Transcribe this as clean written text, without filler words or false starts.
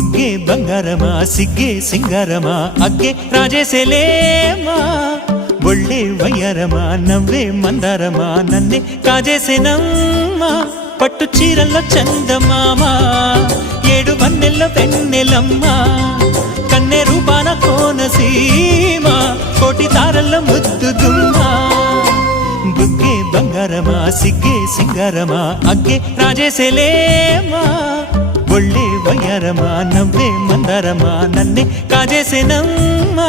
బుగ్గే బంగారమా సిగ్గే సింగారమా అగ్గే రాజేసేలేమా ఒళ్ళే వయ్యారమా నవ్వే మందారమా నన్నే కాజేసేనమ్మా పట్టు చీరల్లో చందమామా ఏడు వన్నెల్లో వెన్నెలమ్మా కన్నె రూపాన కోనసీమ కోటి తారల్లో ముద్దుగుమ్మా బుగ్గే బంగారమా సిగ్గే సింగారమా అగ్గే రాజేసేలేమా ఒళ్ళే వయ్యారమా నవ్వే మందారమా నన్నే కాజేసేనమ్మా